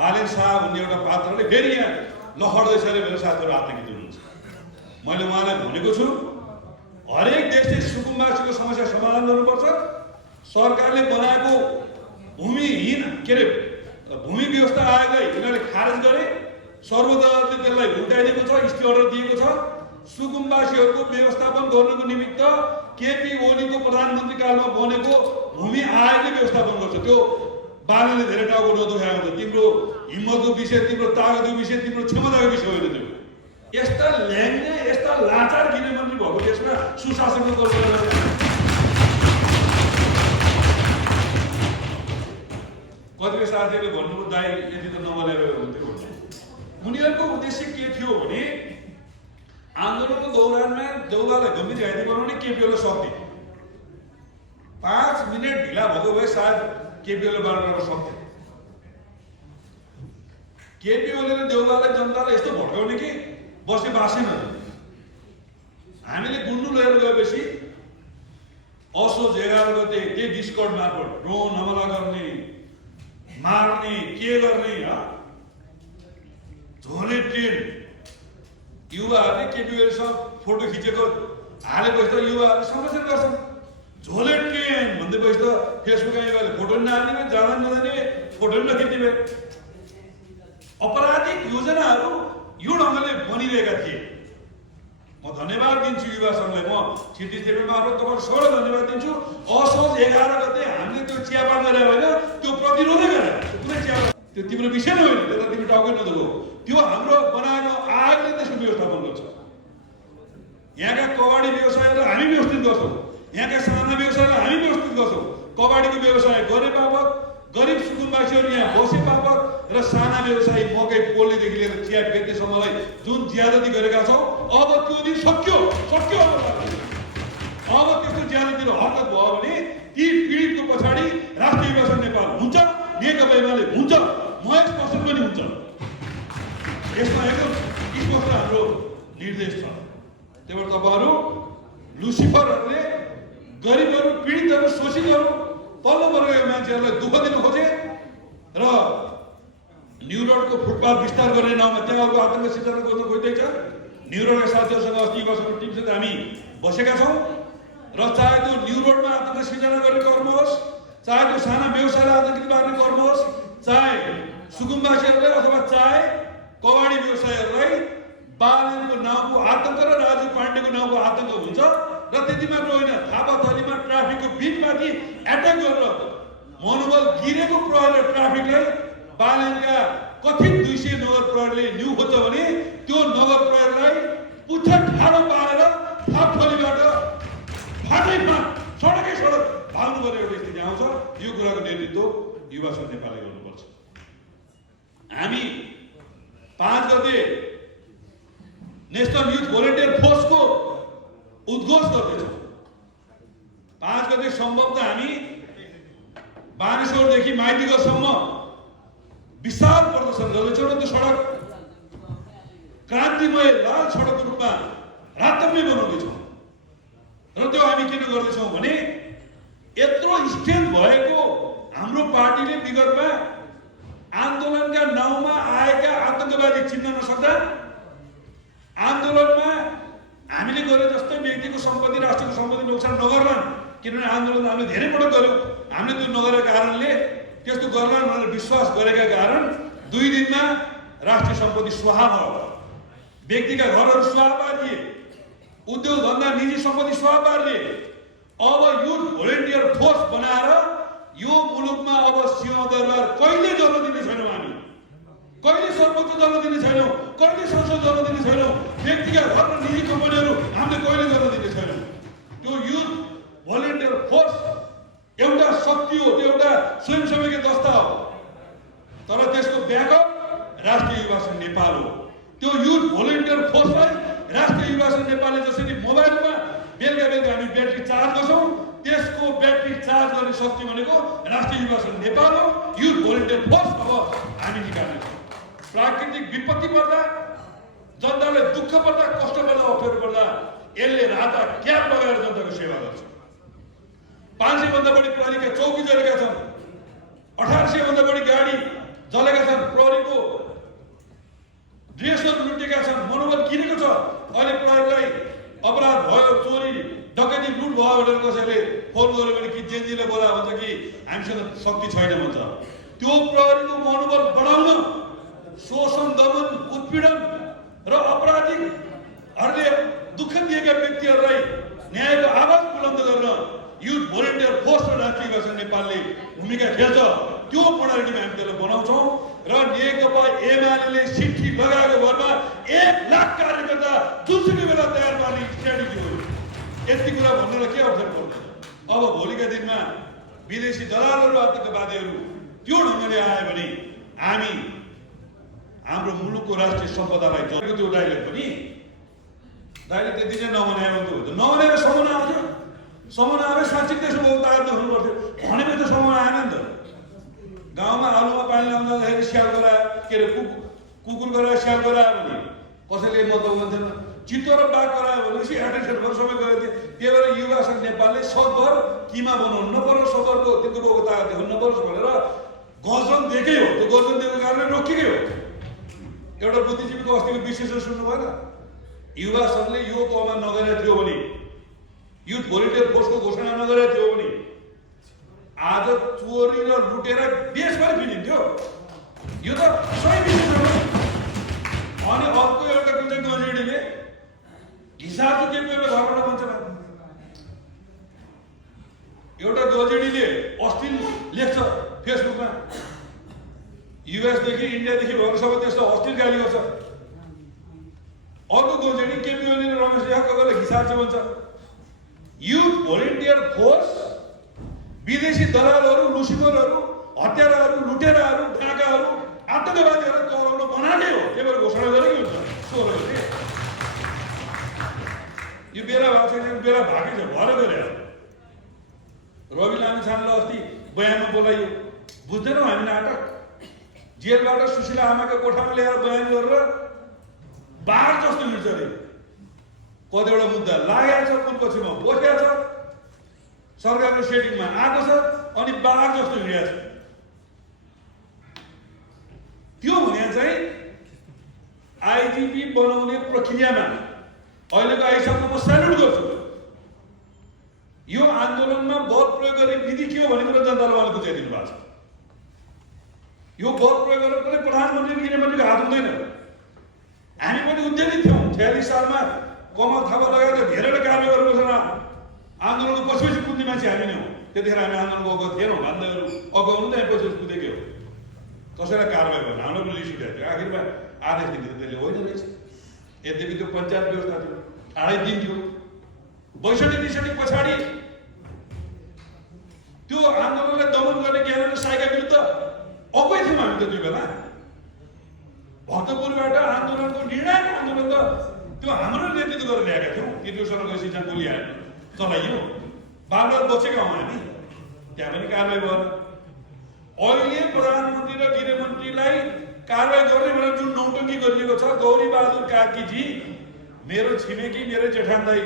बालेन शाह भन्ने एउटा पात्रले फेरि यहाँ लखड्दैछ अरे मेरो साथीहरू आतंकित हुनुहुन्छ। मैले उहाँलाई भनेको छु हरेक देशले सुकुम्बासीको समस्या समाधान गर्नुपर्छ। सरकारले बनाएको भूमिहीन के अरे भूमि व्यवस्था आयोगलाई यिनीहरूले खारेज गरे, सर्वोच्च अदालतले त्यसलाई उल्टाइदिएको छ, स्टे अर्डर दिएको छ। सुकुम्बासीहरूको व्यवस्थापन गर्नको निमित्त केपी ओलीको प्रधानमन्त्री कालमा बनेको भूमि आयोगले व्यवस्थापन गर्छ। त्यो बालेनले धेरै टाउको नदुखाएको छ। तिम्रो हिम्मतको विषय, तिम्रो तागतको विषय, तिम्रो क्षमताको विषय होइन त्यो। यस्ता ल्याङ्ने, यस्ता लाचार गृहमन्त्री भएको देशमा सुशासनको कल्पना कतिपय साथीहरूले भन्नुभयो दाइ यति त नबनाएर हुन्थ्यो भन्नु। उनीहरूको उद्देश्य के थियो भने आन्दोलनको दौरानमा देउवालाई गम्भीर घाइते बनाउने केपी ओलीलाई शक्ति 5 मिनट ढिला भएको भए सायद केपी ओलीले बाँड्न सक्थ्यो। केपी ओलीले देउवालाई जनतालाई यस्तो भड्काउने कि बस्ने बासेन। हामीले गुन्डु लिएर गएपछि असोज 11 गते त्यही डिस्कर्ड मार्फत ड्रोन हमला गर्ने, मार्ने, के गर्ने, झोले ट्रेन युवाहरूले केपी ओलीसँग फोटो खिचेको हालेपछि त युवाहरूले समर्थन गर्छन्। झोले ट्रेन भन्दै पछि त फेसबुकमा युवाले फोटो पनि नहाल्ने, जाँदा नजाने, फोटो पनि नखिच्ने। अपराधिक योजनाहरू यो ढङ्गले बनिरहेका थिए। म धन्यवाद दिन्छु युवा सङ्घलाई। म क्षितिज देवी मार्फत तपाईँहरू सबैलाई धन्यवाद दिन्छु। असोज 11 गते हामीले त्यो चियापान गरेर होइन, त्यो प्रतिरोधै गरेर कुनै चिया त्यो तिम्रो विषय नै होइन, त्यो त तिम्रो टाउकै नदुखो। त्यो हाम्रो बनाएको आयोगले त्यसको व्यवस्थापन गर्छ। यहाँका कबाडी व्यवसायलाई हामी व्यवस्थित गर्छौँ, यहाँका साना व्यवसायलाई हामी व्यवस्थित गर्छौँ। कबाडीको व्यवसाय गरे बापत, गरिब सुकुम्बासीहरू यहाँ बसे बापत र साना व्यवसायी मकै पोल्नेदेखि लिएर चिया बेच्नेसम्मलाई जुन ज्यादती गरेका छौँ, अब त्यो दिन सक्यो। अब त्यस्तो ज्यादतीको हरकत भयो भने ती पीडितको पछाडि राष्ट्रिय युवा सङ्घ नेपाल हुन्छ, नेकपा एमाले हुन्छ, महेश पसल पनि हुन्छ। यसमा एकदम स्पष्ट हाम्रो निर्देश छ। त्यही भएर तपाईँहरू लुसिफरहरूले गरिबहरू, पीडितहरू, शोषितहरू, तल्लो वर्गका मान्छेहरूलाई दुःख दिन खोजे र न्यु रोडको फुटपाथ विस्तार गर्ने नाउँमा त्यहाँ अर्को आतङ्क सिर्जना गर्न खोज्दैछ। न्यु रोडका साथीहरूसँग अस्ति युवासँग टिमसित हामी बसेका छौँ र चाहे त्यो न्यु रोडमा आतङ्क सिर्जना गर्ने कर्म होस्, चाहे त्यो साना व्यवसायलाई आतङ्कित पार्ने कर्म होस्, चाहे सुकुम्बासीहरूलाई अथवा चाहे कबाडी व्यवसायहरूलाई बालेनको नाउँको आतङ्क र राजु पाण्डेको नाउँको आतङ्क हुन्छ। र त्यति मात्र होइन, थापाथलीमा ट्राफिकको बिचमाथि एट्याक गरेर मनोबल गिरेको प्रहरीले ट्राफिकलाई बालेनका कथित 200 नगर प्रहरीले न्यु खोज्छ भने त्यो नगर प्रहरीलाई पुच्छा ठाडो पारेर थापथलीबाट फाटैमा सडकै सडक भाग्नुपर्ने एउटा स्थिति आउँछ। यो कुराको नेतृत्व युवा सङ्घ नेपालले गर्नुपर्छ। हामी 5 गते नेसनल युथ भोलिन्टियर फोर्सको उद्घोष गर्दैछौँ। 5 गते सम्भवतः हामी बानेश्वरदेखि माइतीघरसम्म विशाल प्रदर्शन गर्दैछौँ र त्यो सडक क्रान्तिमय लाल सडकको रूपमा रातम्य बनाउँदैछौँ। र त्यो हामी किन गर्दैछौँ भने यत्रो स्ट्रेन्थ भएको हाम्रो पार्टीले विगतमा आन्दोलनका नाउँमा आएका आतङ्कवादी चिन्न नसक्दा, आन्दोलनमा हामीले गरे जस्तै व्यक्तिको सम्पत्ति, राष्ट्रको सम्पत्ति नोक्सान नगर्लान्, किनभने आन्दोलन हामीले धेरै पटक गऱ्यौँ। हामीले त्यो नगरेका कारणले त्यस्तो गर्लान् भनेर विश्वास गरेका कारण 2 दिनमा राष्ट्रिय सम्पत्ति स्वाहा भयो। व्यक्तिका घरहरू स्वाहा पारिए, उद्योग धन्दा, निजी सम्पत्ति स्वाहा पारिए। अब युथ भोलिन्टियर फोर्स बनाएर यो मुलुकमा अब सिंहदरबार कहिले जल्न दिने छैनौँ। हामी कहिले सर्वोच्च जल्न दिने छैनौँ, कहिले संसद जल्न दिने छैनौँ। व्यक्तिका घर र निजी कम्पनीहरू हामीले कहिले जल्न दिने छैनौँ। त्यो युथ भोलिन्टियर फोर्स एउटा शक्ति हो, त्यो एउटा स्वयंसेवकीय दस्ता हो। तर त्यसको ब्याकअप राष्ट्रिय युवा सङ्घ नेपाल हो। त्यो युथ भोलिन्टियर फोर्सलाई राष्ट्रिय युवा सङ्घ नेपालले जसरी मोबाइलमा बेलुका बेलुका हामी ब्याट्री चार्ज गर्छौँ, त्यसको ब्याट्री चार्ज गर्ने शक्ति भनेको राष्ट्रिय युवा सङ्घ नेपाल हो। युथ भोलिन्टियर फोर्स अब हामी निकाल्नेछौँ। प्राकृतिक विपत्ति पर्दा, जनतालाई दुःख पर्दा, कष्ट पर्दा, अप्ठ्यारो पर्दा यसले राता क्याप लगाएर जनताको सेवा गर्छ। 500 भन्दा बढी प्रहरीका चौकी जरेका छन्, 1800 भन्दा बढी गाडी जलेका छन्, प्रहरीको ड्रेसहरू लुटेका छन्, मनोबल किनेको छ। अहिले प्रहरीलाई अपराध भयो, चोरी डकैती लुट भयो भनेर कसैले फोन गर्यो भने कि जेनजीले बोला भन्छ कि हामीसँग शक्ति छैन भन्छ। त्यो प्रहरीको मनोबल बढाउन शोषण, दमन, उत्पीडन र अपराधीहरूले दुःख दिएका व्यक्तिहरूलाई न्यायको आवाज बुलन्द गर्न युथ भोलिन्टियर फोर्स र राष्ट्रिय युवा सङ्घ नेपालले भूमिका खेल्छ। त्यो प्रणालीमा हामी त्यसलाई बनाउँछौँ र नेकपा एमाले सिट्ठी लगाएको भरमा 1 लाख कार्यकर्ता जुनसुकै बेला तयार पार्ने स्ट्राटेजी हो। यति कुरा भन्नलाई के अवसर पर्दैन। अब भोलिका दिनमा विदेशी दलालहरू, आतंकवादीहरू त्यो ढङ्गले आयो भने हामी हाम्रो मुलुकको राष्ट्रिय सम्पदालाई जगेको त्यो डाइलेक्ट पनि डाइलेक्ट त्यति चाहिँ नमनाएको त नमनाएर समाउन आउँथ्यो। समाउन आए साँच्चै त्यसो बहुत तागत हुनु पर्थ्यो। भनेपछि त समाउन आएन नि त। गाउँमा आलुमा पानी ल्याउँदाखेरि स्याल गरायो, के अरे कुकुर गरायो, स्याल गरायो भने कसैले मतलब भन्थेन। चित्तो र बाघ गरायो भनेपछि एटेन्सन भएर सबै गएको थियो। त्यही भएर युवा सङ्घ नेपालले सकभर किमा बनाउनु नपरोस्, सकभरको त्यस्तो भएको तागत देखाउनु नपरोस् भनेर गर्जन दिएकै हो। त्यो गर्जन दिएको कारणले रोकिएकै हो। एउटा बुद्धिजीवीको अस्तिको विश्लेषण सुन्नु भएन? युवा सङ्घले यो तहमा नगरेको थियो भने, युथ भोलिन्टियर फोर्सको घोषणा नगरेको थियो भने आज चोरी र लुटेर देशभरि फिरिन्थ्यो। यो त सही विश्लेषण हो। अनि अर्को एउटा कुन चाहिँ गजेडीले हिसाबको के एउटा घरबाट भन्छ न, एउटा गजेडीले अस्ति लेख्छ फेसबुकमा, युएसदेखि इन्डियादेखि भएको सबै देशलाई अस्ति गाली गर्छ। अर्को गजेडी केपी ओली र रमेश लेखकले हिसाब चाहिँ भन्छ युथ भोलिन्टियर फोर्स विदेशी दलालहरू, लुसिफरहरू, हत्याराहरू, लुटेराहरू, डाकाहरू, आतंकवादीहरू कराउन बनाएकै हो। त्यही भएर घोषणा गरेकै हुन्छ 16 गते। यो बेला भएको छैन, बेला भागै छ, भर गरे। रवि लामिछानेलाई अस्ति बयानमा बोलाइयो, बुझ्दैनौँ हामी नाटक। जेलबाट सुशीला आमाको कोठामा ल्याएर बयान गरेर बाघ जस्तो हिँड्छ अरे। कतिवटा मुद्दा लागेको छ, कुलपक्षमा बसेको छ, सरकारको सेटिङमा आएको छ, अनि बाघ जस्तो हिँडेको छ। त्यो भने चाहिँ आइजिपी बनाउने प्रक्रियामा अहिलेको आइसक्नु म सेल्युट गर्छु। यो आन्दोलनमा बल प्रयोग गर्ने विधि के हो भन्ने कुरा जनताले उहाँले बुझाइदिनु भएको छ। यो बल प्रयोग गरेर कुनै प्रधानमन्त्री गृहमन्त्रीको हात हुँदैन। हामी पनि उद्यमी थियौँ। 46 सालमा कमल थापा लगाएर धेरैले कारवाही गर्नु पर्छ। आन्दोलनको पछि कुद्ने मान्छे हामी नै हो। त्यतिखेर हामी आन्दोलन गएको थिएनौँ। भन्दैहरू अगाउनु त पछि कुदेकै हो। कसैलाई कारवाही गर्नु हाम्रो पनि रिस उठेको थियो। आखिरमा आदेश दिन्थ्यो, त्यसले होइन रहेछ। यद्यपि त्यो पञ्चायत व्यवस्था थियो, 2.5 दिन थियो। 62-63 पछाडि त्यो आन्दोलनलाई दमन गर्ने ज्ञानेन्द्र साईका विरुद्ध अबै थियौँ हामी त। त्यो बेला भक्तपुरबाट आन्दोलनको निर्णायक आन्दोलन त त्यो हाम्रो नेतृत्व गरेर ल्याएका थियौँ। किशोरसँग शिक्षा बोलिहाल्यो, चलाइयो। बागडोर बसेका हौँ हामी, त्यहाँ पनि कारवाही भएन। अहिले प्रधानमन्त्री र गृहमन्त्रीलाई कारवाही गर्ने भनेर जुन नौटङ्की गरिएको छ, गौरी बहादुर कार्कीजी मेरो छिमेकी, मेरो जेठान दाई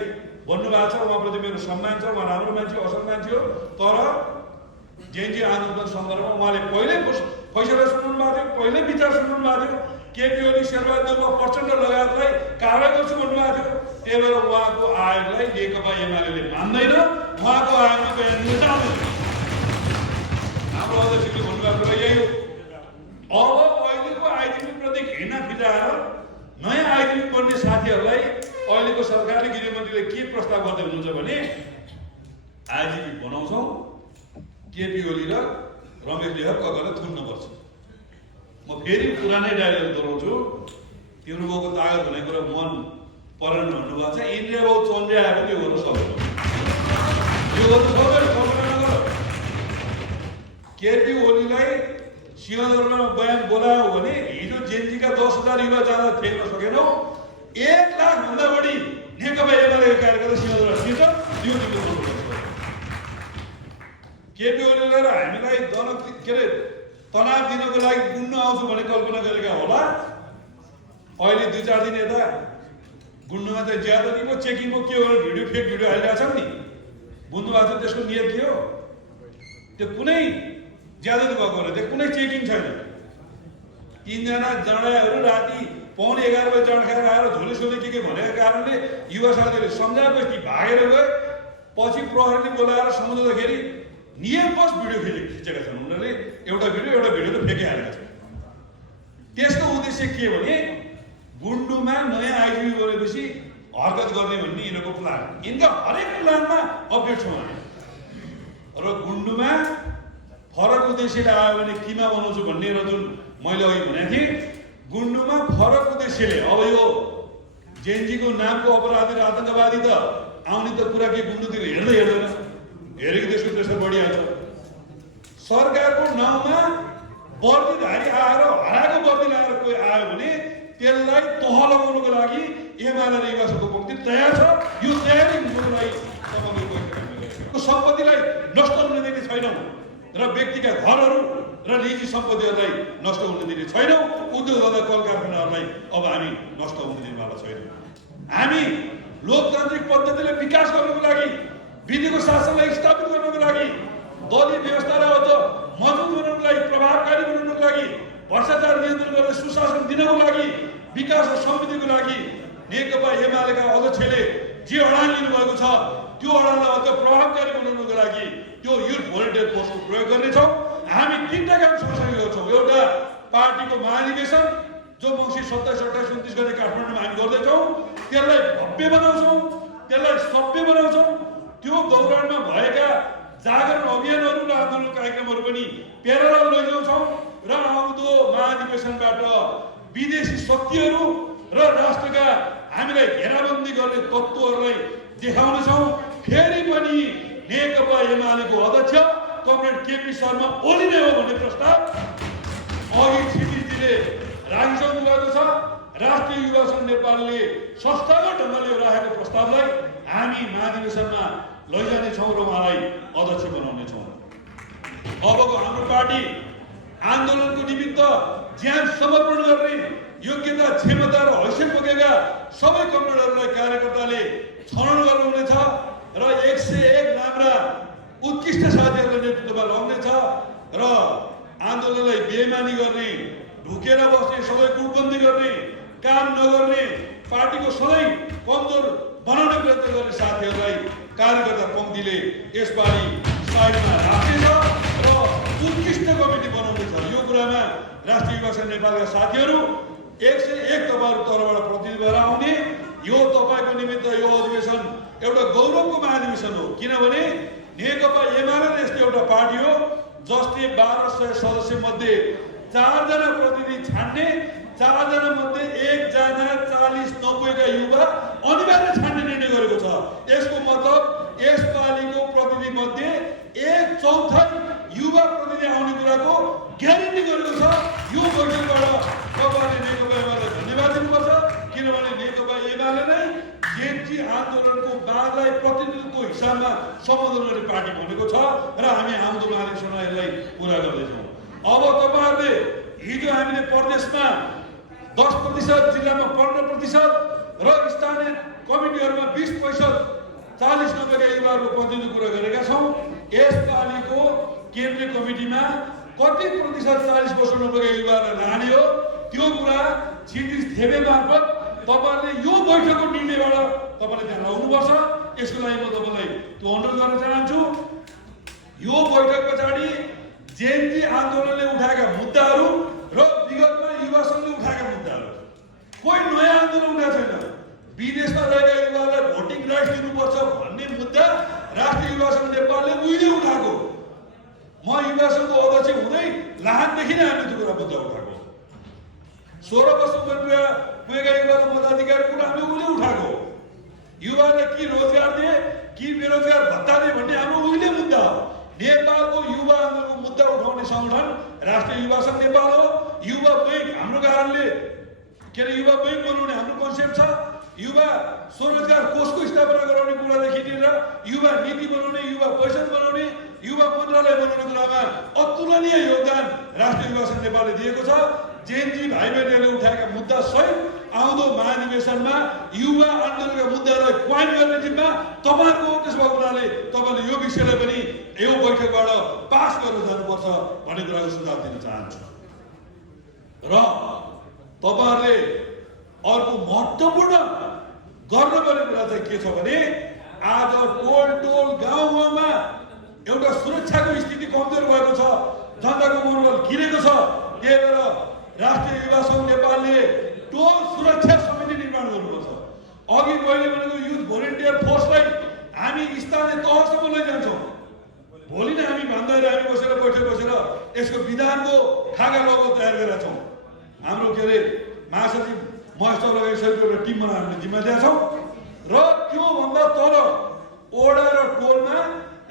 भन्नुभएको छ। उहाँप्रति मेरो सम्मान छ। उहाँ राम्रो मान्छे, असल मान्छे हो। तर जेएनजी आन्दोलन सन्दर्भमा उहाँले पहिल्यै फैसला सुनाउनु भएको थियो, पहिल्यै विचार सुनाउनु भएको थियो। केपी ओली, शेरबहादुर प्रचण्ड लगायतलाई कारवाही गर्छु भन्नुभएको थियो। त्यही भएर उहाँको आयोगलाई नेकपा एमाले मान्दैन। उहाँको आयोगमा बयान दिन चाहँदैन। हाम्रो अध्यक्षले भन्नुभएको कुरा यही हो। अब अहिलेको आइजिपी प्रति घृणा फिजाएर नयाँ आइजिपी बन्ने साथीहरूलाई अहिलेको सरकारले, गृहमन्त्रीले के प्रस्ताव गर्दै हुनुहुन्छ भने आइजिपी बनाउँछौँ, केपी ओली र रमेश लेखक अगाडि थुन्नुपर्छ। म फेरि पुरानै डायलग दोहोऱ्याउँछु। तिम्रो बाउको तागत भनेको कुरा मन परेन भन्नुभएको छ। इन्डिया बाउ चन्द्रे आएर त्यो गर्नु सक्दैन। यो गर्नु सक्दैन, कल्पना नगर। केपी ओलीलाई सिंहदरबारमा बयान बोलायो भने हिजो जेएनजीका 10,000 युवा जाँदा फेर्न सकेनौ। 1 लाख भन्दा बढी नेकपा एमालेका कार्यकर्ता सिंहदरबार थिएछ। यो तिम्रो केपी ओलीले र हामीलाई तनाव दिनको लागि गुन्नु आउँछु भने कल्पना गरेका होला। अहिले 2-4 दिन यता गुन्नुमा चाहिँ ज्यादती पो चेकिङ पो के हो भिडियो, फेक भिडियो हालिरहेको छ नि। बुझ्नु भएको छ त्यसको नियत के हो? त्यो कुनै ज्यादती भएको होइन, त्यो कुनै चेकिङ छैन। तीनजना जडाहरू राति 11:30 बजे चढ खाएर आएर झोले सोले के भनेको कारणले युवा साथीहरूले सम्झाएपछि भागेर गए। पछि प्रहरीले बोलाएर सम्झाउँदाखेरि नियमवश भिडियो खिचेका छन् उनीहरूले। एउटा भिडियो त फ्याँकिहालेका छन्। त्यसको उद्देश्य के भने गुन्डुमा नयाँ आइजिपी बनेपछि हरकत गर्ने भन्ने यिनीहरूको प्लान। यिनका हरेक प्लानमा अपडेट छौँ हामी। र गुन्डुमा फरक उद्देश्यले आयो भने किन बनाउँछु भन्ने र जुन मैले अघि भनेको थिएँ, गुन्डुमा फरक उद्देश्यले अब यो जेएनजीको नामको अपराधी र आतङ्कवादी त आउने त कुरा के गुन्डुतिर हेर्दैन, हेरेको त्यसको प्रेसर बढिहाल्छ। सरकारको नाउँमा वर्दीधारी आएर हराएको वर्दी लगाएर कोही आयो भने त्यसलाई तह लगाउनको लागि एमाले र युवासको पक्ष तयार छ। यो तयारी हुनुको लागि तपाईँको सम्पत्तिलाई नष्ट हुन दिने छैनौँ र व्यक्तिका घरहरू र निजी सम्पत्तिहरूलाई नष्ट हुन दिने छैनौँ। उद्योगहरूलाई कल कारखानाहरूलाई अब हामी नष्ट हुन दिनेवाला छैनौँ। हामी लोकतान्त्रिक पद्धतिले विकास गर्नको लागि, विधिको शासनलाई स्थापित गर्नको लागि, दलीय व्यवस्थालाई अझ मजबुत बनाउनको लागि, प्रभावकारी बनाउनको लागि, भ्रष्टाचार नियन्त्रण गरेर सुशासन दिनको लागि, विकास र समृद्धिको लागि नेकपा एमालेका अध्यक्षले जे अडान लिनुभएको छ त्यो अडानलाई अझ प्रभावकारी बनाउनको लागि त्यो युथ भोलिन्टियर फोर्सको प्रयोग गर्नेछौँ। हामी 3टा काम सँगसँगै गर्छौँ। एउटा पार्टीको महाधिवेशन जो मङ्सिर 27, 28, 29 गते काठमाडौँमा हामी गर्दैछौँ, त्यसलाई भव्य बनाउँछौँ, त्यसलाई सभ्य बनाउँछौँ। त्यो दौरानमा भएका जागरण अभियानहरू र आन्दोलन कार्यक्रमहरू पनि प्यारल लैजाउँछौँ र आउँदो महाधिवेशनबाट विदेशी शक्तिहरू र राष्ट्रका हामीलाई घेराबन्दी गर्ने तत्त्वहरूलाई देखाउनेछौँ। फेरि पनि नेकपा एमालेको अध्यक्ष कमरेड केपी शर्मा ओली नै हो भन्ने प्रस्ताव अघि क्षितिजले राखिसक्नु भएको छ। राष्ट्रिय युवा सङ्घ नेपालले संस्थागत ढङ्गले राखेको प्रस्तावलाई हामी महाधिवेशनमा लैजानेछौँ र उहाँलाई अध्यक्ष बनाउनेछौँ। अबको हाम्रो पार्टी आन्दोलनको निमित्त ज्यान समर्पण गर्ने योग्यता, क्षमता र हैसियत बोकेका सबै कमरेडहरूलाई कार्यकर्ताले छनौट गर्नुहुनेछ र 101 राम्रा उत्कृष्ट साथीहरूलाई नेतृत्वमा लगाउनेछ र आन्दोलनलाई बेइमानी गर्ने, ढुकेर बस्ने, सधैँ गुटबन्दी गर्ने, काम नगर्ने, पार्टीको सधैँ कमजोर बनाउने प्रयत्न गर्ने साथीहरूलाई कार्यकर्ता पङ्क्तिले यसपालि साइडमा राख्नेछ र उत्कृष्ट कमिटी बनाउनेछ। यो कुरामा राष्ट्रिय युवा सङ्घ नेपालका साथीहरू 101 तपाईँहरू तर्फबाट प्रतिनिधि भएर आउने। यो तपाईँको निमित्त यो अधिवेशन एउटा गौरवको महाधिवेशन हो, किनभने नेकपा एमाले यस्तो एउटा पार्टी हो जसले 1200 सदस्य मध्ये 4 जना प्रतिनिधि छान्ने, 4 जना मध्ये 1 जना 40-90 का युवा अनिवार्य छान्ने निर्णय गरेको छ। यसको मतलब यसपालिको प्रतिनिधि मध्ये 1/4 युवा प्रतिनिधि आउने कुराको ग्यारेन्टी गरेको छ। यो बैठकबाट तपाईँले नेकपा एमाले धन्यवाद दिनुपर्छ, किनभने नेकपा एमाले नै जेएनजी आन्दोलनको बाँधलाई प्रतिनिधित्वको हिसाबमा सम्बोधन गर्ने पार्टी बनेको छ र हामी आउँदो महाधिवेशनमा यसलाई पुरा गर्दैछौँ। अब तपाईँहरूले हिजो हामीले प्रदेशमा 10%, जिल्लामा 15% र स्थानीय कमिटीहरूमा 20%, 40-90 का युवाहरूको प्रतिनिधित्व कुरा गरेका छौँ। यसपालिको केन्द्रीय कमिटीमा कति प्रतिशत 40% 90 का युवाहरूलाई लाने हो त्यो कुरा क्षितिज देवे मार्फत तपाईँहरूले यो बैठकको निर्णयबाट तपाईँले त्यहाँ लाउनुपर्छ। यसको लागि म तपाईँलाई त्यो अनुरोध गर्न चाहन्छु। यो बैठक पछाडि जेएनजी आन्दोलनले उठाएका मुद्दाहरू र विगतमा युवा सङ्घले उठाएका मुद्दाहरू, कोही नयाँ आन्दोलन उठाएको छैन। विदेशमा रहेका युवालाई भोटिङ राइट्स दिनुपर्छ भन्ने मुद्दा राष्ट्रिय युवा सङ्घ नेपालले उहिले उठाएको। म युवा सङ्घको अध्यक्ष हुँदै लाहानदेखि नै हामीले त्यो कुरा मुद्दा उठाएको। 16 वर्ष उमेर पुगेका युवाको मताधिकारको कुरा हामीले उहिले उठाएको। युवालाई कि रोजगार दिए कि बेरोजगार भत्ता दिए भन्ने हाम्रो उहिले मुद्दा हो। नेपालको युवा आन्दोलनको मुद्दा उठाउने सङ्गठन राष्ट्रिय युवा सङ्घ नेपाल हो। युवा बैंक हाम्रो कारणले के अरे युवा बैंक बनाउने हाम्रो कन्सेप्ट छ। युवा स्वरोजगार कोषको स्थापना गराउने कुरादेखि लिएर युवा नीति बनाउने, युवा परिषद बनाउने, युवा मन्त्रालय बनाउने कुरामा अतुलनीय योगदान राष्ट्रिय युवा सङ्घ नेपालले दिएको छ। जेएनजी भाइ बहिनीहरूले उठाएका मुद्दा सहित आउँदो महाधिवेशनमा युवा आन्दोलनका मुद्दालाई क्वाइन गर्ने जिम्मा तपाईँहरूको हो। त्यसो भएको हुनाले तपाईँले यो विषयलाई पनि यो बैठकबाट पास गरेर जानुपर्छ भन्ने कुराको सुझाव दिन चाहन्छु। र तपाईहरुले अर्को महत्त्वपूर्ण गर्नुपर्ने कुरा चाहिँ के छ भने आज टोल गाउँमा एउटा सुरक्षाको स्थिति कमजोर भएको छ, जनताको मनोबल गिरेको छ। त्यही भएर राष्ट्रिय युवा सङ्घ नेपालले टोल सुरक्षा समिति निर्माण गर्नुपर्छ। अघि मैले भनेको युथ भोलिन्टियर फोर्सलाई हामी स्थानीय तहसम्म लैजान्छौँ। भोलि नै हामी भन्दाखेरि हामी बसेर बसेर यसको विधानको खाका लोगो तयार गरेका छौँ। हाम्रो के अरे महासचिव महेश लगायत सहित एउटा टिम बनाएर हामीले जिम्मा दिएका छौँ र त्योभन्दा तल ओडा र टोलमा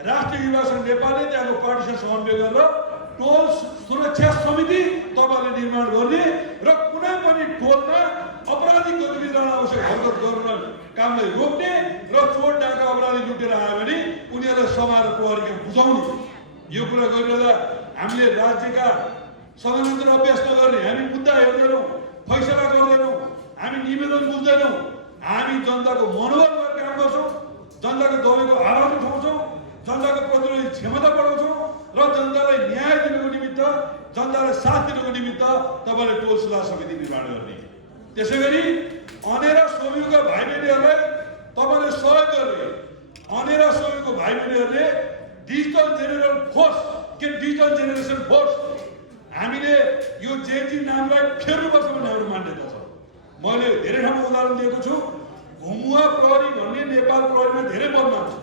राष्ट्रिय युवा सङ्घ नेपालले त्यहाँको पार्टीसँग समन्वय गरेर टोल सुरक्षा समिति तपाईँले निर्माण गर्ने र कुनै पनि टोलमा अपराधिक गतिविधि अनावश्यक हरकत गर्न कामलाई रोक्ने र चोर डाका अपराधी लुटेर आयो भने उनीहरूलाई समाएर प्रहरीका बुझाउने। यो कुरा गरिरहँदा हामीले राज्यका षड्यन्त्र अभ्यास नगर्ने, हामी मुद्दा हेर्दैनौँ, फैसला गर्दैनौँ, हामी निवेदन बुझ्दैनौँ, हामी जनताको मनोबलमा काम गर्छौँ, जनताको दबाईको आवाज उठाउँछौँ, जनताको प्रतिरोधी क्षमता बढाउँछौँ र जनतालाई न्याय दिनुको निमित्त, जनतालाई साथ दिनुको निमित्त तपाईँले टोल सुधार समिति निर्माण गर्ने। त्यसै गरी अनेरा सोभियुका भाइ बहिनीहरूलाई तपाईँले सहयोग गर्ने। अनेरा सोभियुको भाइ बहिनीहरूले डिजिटल जेनेरेसन फोर्स हामीले यो जेजी नामलाई फेर्नुपर्छ भन्ने हाम्रो मान्यता छ। मैले धेरै ठाउँमा उदाहरण दिएको छु। घुमुवा प्रहरी भन्ने नेपाल प्रहरीमा धेरै बदनाम छ।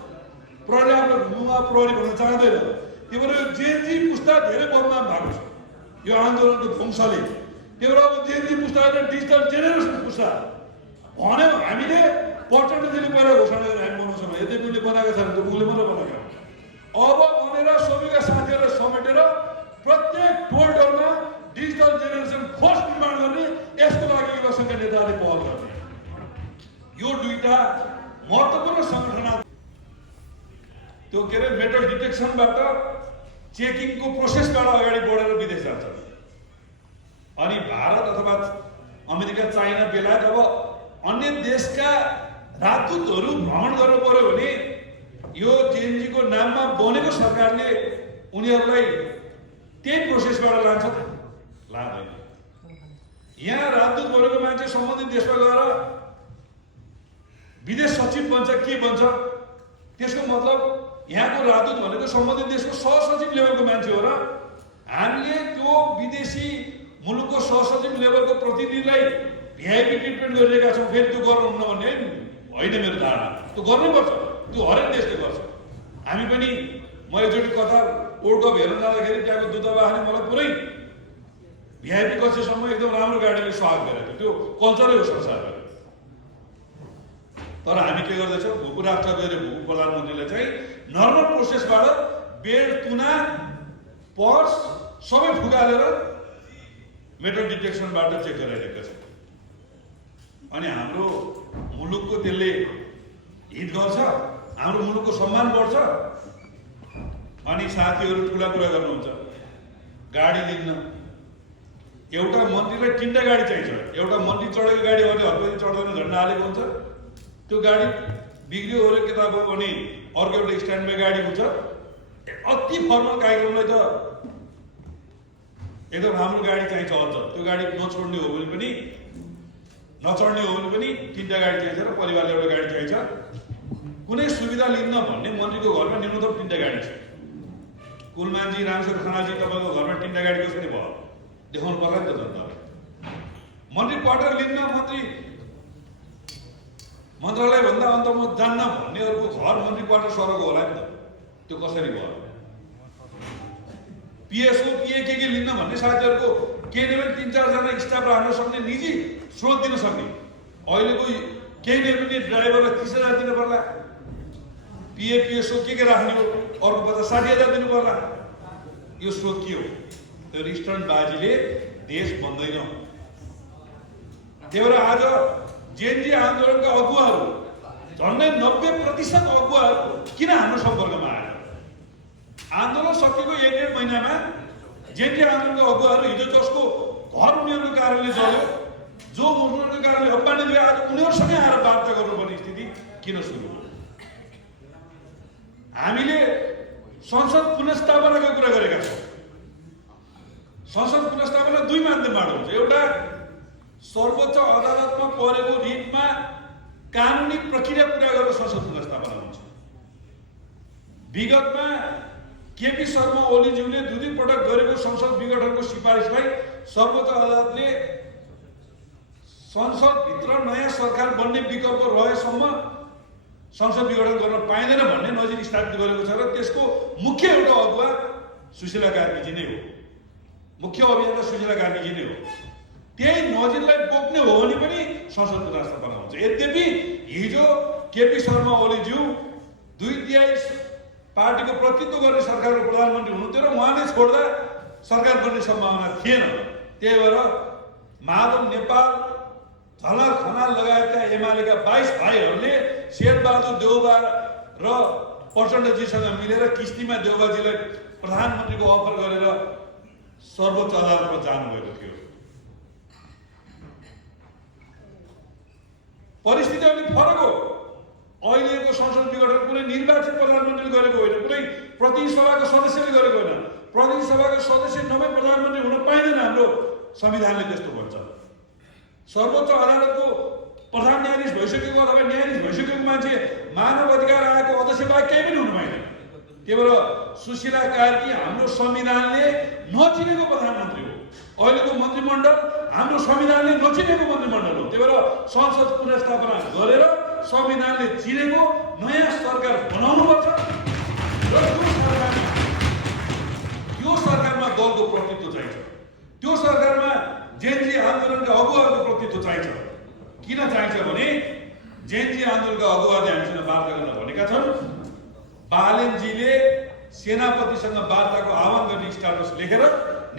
प्रहरीले आफ्नो घुमुवा प्रहरी भन्न चाहँदैन। त्यही भएर यो जेजी पुस्ता धेरै बदनाम भएको छ यो आन्दोलनको ध्वंसले। त्यही भएर अब जेजी पुस्ता डिजिटल जेनेरेसन पुस्ता भन्यो हामीले पटनले पहिला घोषणा गरेर हामी बनाउँछौँ। यद्यपि उसले बनाएको छ भने त उसले मात्रै बनाएको। अब अनेरा सोभिका साथीहरूलाई समेटेर प्रत्येक टोलमा डिजिटल जेनेरेसन फोर्स निर्माण गर्ने, यसको लागि युवा सङ्घका नेताहरूले पहल गर्ने। यो दुईटा महत्त्वपूर्ण सङ्गठन त्यो के अरे मेटल डिटेक्सनबाट चेकिङको प्रोसेसबाट अगाडि बढेर विदेश जान्छ। अनि भारत अथवा अमेरिका, चाइना, बेलायत अब अन्य देशका राजदूतहरू भ्रमण गर्नु पर्यो भने यो जेएनजीको नाममा बनेको सरकारले उनीहरूलाई त्यही प्रोसेसबाट लान्छ, लाँदैन। यहाँ राजदूत बनेको मान्छे सम्बन्धित देशमा गएर विदेश सचिव बन्छ, के बन्छ, त्यसको मतलब यहाँको राजदूत भनेको सम्बन्धित देशको सहसचिव लेभलको मान्छे हो र हामीले त्यो विदेशी मुलुकको सहसचिव लेभलको प्रतिनिधिलाई भिआइपी ट्रिटमेन्ट गरिरहेका छौँ। फेरि त्यो गर्नुहुन्न भन्ने होइन मेरो धारणा। त्यो गर्नुपर्छ, त्यो हरेक देशले गर्छ। हामी पनि म एकचोटि कतार वर्ल्ड कप हेर्न जाँदाखेरि त्यहाँको दूतावासले मलाई पुरै भिआइपी कक्षसम्म एकदम राम्रो गाडीले स्वागत गरेको थियो। त्यो कल्चरै हो संसारमा। तर हामी के गर्दैछौँ, भूपू राष्ट्र गएर भूपू प्रधानमन्त्रीलाई चाहिँ नर्मल प्रोसेसबाट बेड, तुना, पर्स सबै फुगालेर मेटल डिटेक्सनबाट चेक गराइरहेका छौँ। अनि हाम्रो मुलुकको त्यसले हित गर्छ, हाम्रो मुलुकको सम्मान बढ्छ। अनि साथीहरू ठुला कुरा गर्नुहुन्छ, गाडी लिन्न एउटा मन्त्रीलाई 3टा गाडी चाहिन्छ। एउटा मन्त्री चढेको गाडी भने हतपति चढ्दैन, झन्डा हालेको हुन्छ। त्यो गाडी बिग्रियो ओऱ्यो किताब भने अर्को एउटा स्ट्यान्डमा गाडी हुन्छ। अति फर्मल कार्यक्रमलाई त एकदम राम्रो गाडी चाहिन्छ। अझ त्यो गाडी नचढ्ने हो भने पनि 3टा गाडी चाहिन्छ र परिवारले एउटा गाडी चाहिन्छ। कुनै सुविधा लिन्न भन्ने मन्त्रीको घरमा न्यूनतम 3टा गाडी छ। कुलमानजी, रामशेखर खनालजी, तपाईँको घरमा 3टा गाडी कसरी भयो देखाउनु पर्ला नि त जनतालाई। मन्त्री क्वार्टर लिन्न, मन्त्रालय भन्दा अन्त म जान्न भन्नेहरूको घर मन्त्री क्वार्टर सरको होला नि त। त्यो कसरी भयो? पिएसओ, पिए के लिन्न भन्ने साथीहरूको केही नै 3-4 जना स्टाफ राख्न सक्ने, निजी स्रोत दिन सक्ने। अहिलेको केही नै पनि ड्राइभरलाई 30,000 दिनु पर्ला। पिए, पिएसओ के राख्ने हो, अर्को 50-60,000 दिनु पर्ला। यो स्रोत के हो? त्यो रिस्टर्न बाजीले देश बन्दैन। त्यही भएर आज जेएनजी आन्दोलनका अगुवाहरू झन्डै 90% अगुवाहरू किन हाम्रो सम्पर्कमा आए? आन्दोलन सकिएको 1-1.5 महिनामा जेएनजी आन्दोलनका अगुवाहरू हिजो जसको घर उनीहरूको कारणले जल्यो, जो उनीहरूको कारणले अपमानित भए, आज उनीहरूसँगै आएर वार्ता गर्नुपर्ने स्थिति किन सुरु हो? हामीले संसद पुनर्स्थापनाको कुरा गरेका छौँ। संसद पुनर्स्थापना दुई माध्यमबाट हुन्छ। एउटा सर्वोच्च अदालतमा परेको रिटमा कानुनी प्रक्रिया पुरा गरेर संसद पुनर्स्थापना हुन्छ। विगतमा केपी शर्मा ओलीज्यूले दुई पटक गरेको संसद विघटनको सिफारिसलाई सर्वोच्च अदालतले संसदभित्र नयाँ सरकार बन्ने विकल्प रहेसम्म संसद विघटन गर्न पाइँदैन भन्ने नजिर स्थापित गरेको छ र त्यसको मुख्य एउटा अगुवा सुशीला कार्कीजी नै हो, मुख्य अभियन्ता सुशीला कार्कीजी नै हो। त्यही नजिरलाई बोक्ने हो भने पनि संसद पुनर्स्थापना हुन्छ। यद्यपि हिजो केपी शर्मा ओलीज्यू 2/3 पार्टीको प्रतिनिधित्व गर्ने सरकारको प्रधानमन्त्री हुनुहुन्थ्यो र उहाँले छोड्दा सरकार बन्ने सम्भावना थिएन। त्यही भएर माधव नेपाल, झलक खनाल लगायतका एमालेका 22 भाइहरूले शेरबहादुर देउबा र प्रचण्डजीसँग मिलेर किस्तीमा देउबाजीलाई प्रधानमन्त्रीको अफर गरेर सर्वोच्च अदालतमा जानुभएको थियो। परिस्थिति अलिक फरक हो। अहिलेको संसद विघटन कुनै निर्वाचित प्रधानमन्त्रीले गरेको होइन, कुनै प्रतिनिधि सभाको सदस्यले गरेको होइन। प्रतिनिधि सभाको सदस्य नभए प्रधानमन्त्री हुन पाइँदैन, हाम्रो संविधानले त्यस्तो भन्छ। सर्वोच्च अदालतको प्रधान न्यायाधीश भइसकेको अथवा न्यायाधीश भइसकेको मान्छे मानव अधिकार आयोगको अध्यक्ष बाहेक केही पनि हुनु पाइँदैन। त्यही भएर सुशीला कार्की हाम्रो संविधानले नचिनेको प्रधानमन्त्री हो। अहिलेको मन्त्रीमण्डल हाम्रो संविधानले नचिनेको मन्त्रीमण्डल हो। त्यही भएर संसद पुनर्स्थापना गरेर संविधानले चिनेको नयाँ सरकार बनाउनुपर्छ र त्यो सरकारमा दलको प्रतिनिधित्व चाहिन्छ। त्यो सरकारमा जेएनजी आन्दोलनका अगुवाहरूको प्रतिनिधित्व चाहिन्छ। किन चाहिन्छ भने जेएनजी आन्दोलनका अगुवाले हामीसँग वार्ता गर्न भनेका छन्। बालेनजीले सेनापतिसँग वार्ताको आह्वान गर्ने स्ट्याटस लेखेर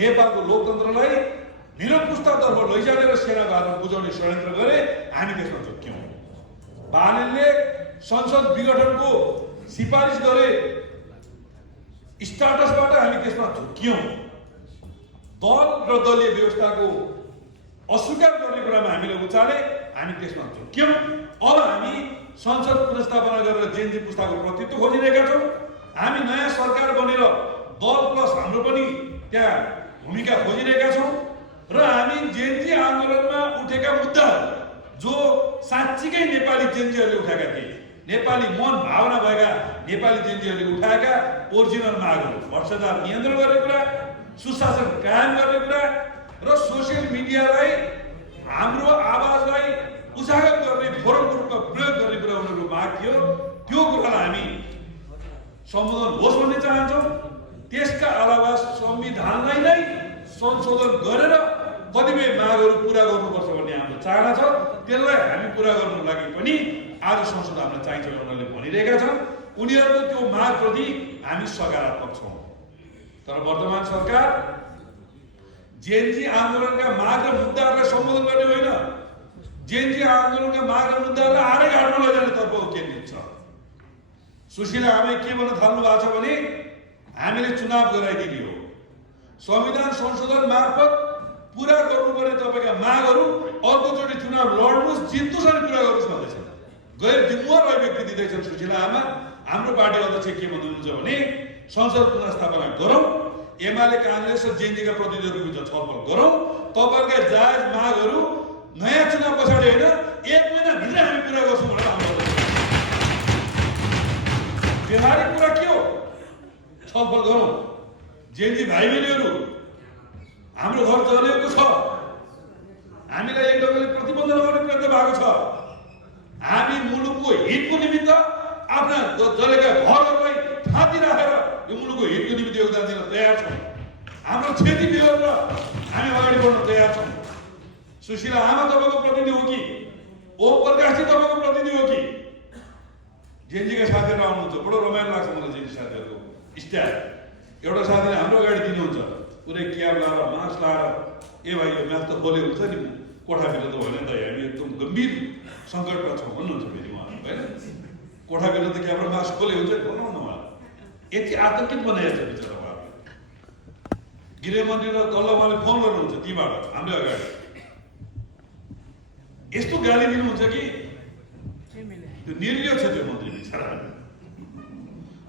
नेपालको लोकतन्त्रलाई निरङ्कुशतातर्फ लैजाने र सेनाको हातमा बुझाउने षड्यन्त्र गरे। हामी त्यसमा झुक्क्यौँ। बालेनले संसद विघटनको सिफारिस गरे, स्ट्याटसबाट हामी त्यसमा झुक्क्यौँ। दल र दलीय व्यवस्थाको अस्वीकार गर्ने कुरामा हामीले उचाले, हामी त्यसमा झुक्क्यौँ। अब हामी संसद पुनर्स्थापना गरेर जेएनजी पुस्ताको प्रतिनिधित्व खोजिरहेका छौँ। हामी नयाँ सरकार बनेर दल प्लस हाम्रो पनि त्यहाँ भूमिका खोजिरहेका छौँ र हामी जेएनजी आन्दोलनमा उठेका मुद्दाहरू जो साँच्चीकै नेपाली जेएनजीहरूले उठाएका थिए, नेपाली मन भावना भएका नेपाली जेएनजीहरूले उठाएका ओरिजिनल मागहरू, भ्रष्टाचार नियन्त्रण गर्ने कुरा, सुशासन कायम गर्ने कुरा र सोसियल मिडियालाई हाम्रो आवाजलाई उजागर गर्ने फोरमको रूपमा प्रयोग गर्ने कुरा उनीहरूको माग थियो। त्यो कुरालाई हामी सम्बोधन होस् भन्ने चाहन्छौँ। त्यसका अलावा संविधानलाई नै संशोधन गरेर कतिपय मागहरू पुरा गर्नुपर्छ भन्ने हाम्रो चाहना छ। त्यसलाई हामी पुरा गर्नको लागि पनि आज संसद हामीलाई चाहिन्छ उनीहरूले भनिरहेका छन्। उनीहरूको त्यो मागप्रति हामी सकारात्मक छौँ। तर वर्तमान सरकार जेएनजी आन्दोलनका माग र मुद्दाहरूलाई सम्बोधन गर्ने होइन, जेएनजी आन्दोलनका माग र मुद्दाहरूलाई आरेघाटमा लैजाने तर्फ केन्द्रित छ। सुशीला आमै के भन्न थाल्नु भएको छ भने हामीले चुनाव गराइदिने हो, संविधान संशोधन मार्फत पुरा गर्नुपर्ने तपाईँका मागहरू अर्कोचोटि चुनाव लड्नुहोस्, जित्नुहोस् अनि पुरा गर्नुहोस् भन्दैछ। गैर जिम्मेवार अभिव्यक्ति दिँदैछन् सुशीला आमा। हाम्रो पार्टी अध्यक्ष के भन्नुहुन्छ भने संसद पुनर्स्थापना गरौँ, एमाले काङ्ग्रेस र जेएनजीका प्रतिनिधिहरूको बिच छलफल गरौँ, तपाईँहरूका जायज मागहरू नयाँ चुनाव पछाडि होइन 1 महिनाभित्र हामी पुरा गर्छौँ भनेर हाम्रो व्यवहारिक कुरा के हो, छलफल गरौँ। जेएनजी भाइ बहिनीहरू, हाम्रो घर जलेको छ, हामीलाई एक ढङ्गले प्रतिबन्ध लगाउने प्रयत्न भएको छ। हामी मुलुकको हितको निमित्त आफ्ना जलेका घरहरूलाई थाती राखेर यो मुलुकको हितको निमित्त योगदान दिन तयार छौँ। हाम्रो क्षति बेहोरेर हामी अगाडि बढ्न तयार छौँ। सुशीला आमा तपाईँको प्रतिनिधि हो कि ओम प्रकाशजी तपाईँको प्रतिनिधि हो कि? जेएनजीका साथीहरू आउनुहुन्छ, बडो रमाइलो लाग्छ मलाई जेएनजी साथीहरूको स्टाइल। एउटा साथीले हाम्रो अगाडि दिनुहुन्छ पुरै क्याब लाएर मास्क लाएर, ए भाइ यो म्याच त खोले हुन्छ नि, कोठाभित्र त होइन त, हामी एकदम गम्भीर सङ्कटमा छौँ भन्नुहुन्छ फेरि उहाँहरू होइन। कोठाभित्र त क्याब र मास्क खोले हुन्छ बनाउनु उहाँ यति आतङ्कित बनाइएको छ बिचरा उहाँहरू। गृहमन्त्री र तल्ल उहाँले फोन गर्नुहुन्छ तीबाट हाम्रो अगाडि, यस्तो गाली दिनुहुन्छ कि त्यो निर्लय छ त्यो मन्त्री बिचरा।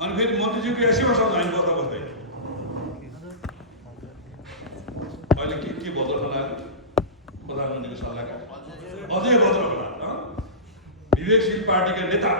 अनि फेरि मन्त्रीज्यूको एसीमा सक्छ हामी बस्दा बस्दै अहिले के भद्र लाग्यो प्रधानमन्त्रीको सल्लाहकार अझै भद्र होला विवेकशील पार्टीका नेता